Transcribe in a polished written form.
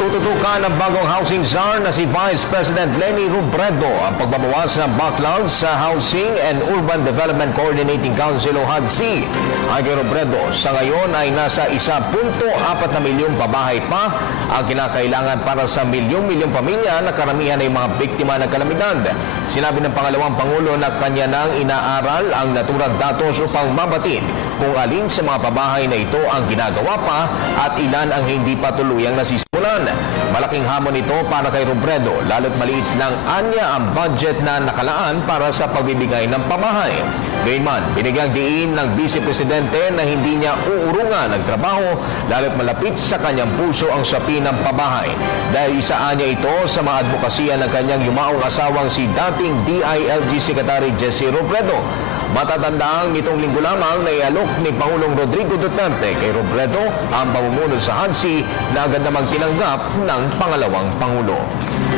Tututukan ng bagong housing czar na si Vice President Leni Robredo ang pagbabawas ng backlog sa Housing and Urban Development Coordinating Council o HUDC. Ang kay Robredo, sa ngayon ay nasa 1.4 na milyong pabahay pa ang kinakailangan para sa milyong-milyong pamilya na karamihan ay mga biktima ng kalamidad. Sinabi ng pangalawang Pangulo na kanya nang inaaral ang naturang datos upang mabatid kung alin sa mga pabahay na ito ang ginagawa pa at ilan ang hindi pa tuluyang nasisimulan. Malaking hamon ito para kay Robredo, lalo't maliit lang anya ang budget na nakalaan para sa pagbibigay ng pabahay. Gayunman, binigyang diin ng Vice Presidente na hindi niya uurungan ng trabaho lalo't malapit sa kanyang puso ang sapi ng pabahay. Dahil isaan niya ito sa mga advokasya ng kanyang yumaong asawang si dating DILG Secretary Jesse Robredo. Matatandaang nitong linggo lamang na ialok ni Pangulong Rodrigo Duterte kay Robredo ang pamumuno sa HUDC na agad namang tinanggap ng pangalawang Pangulo.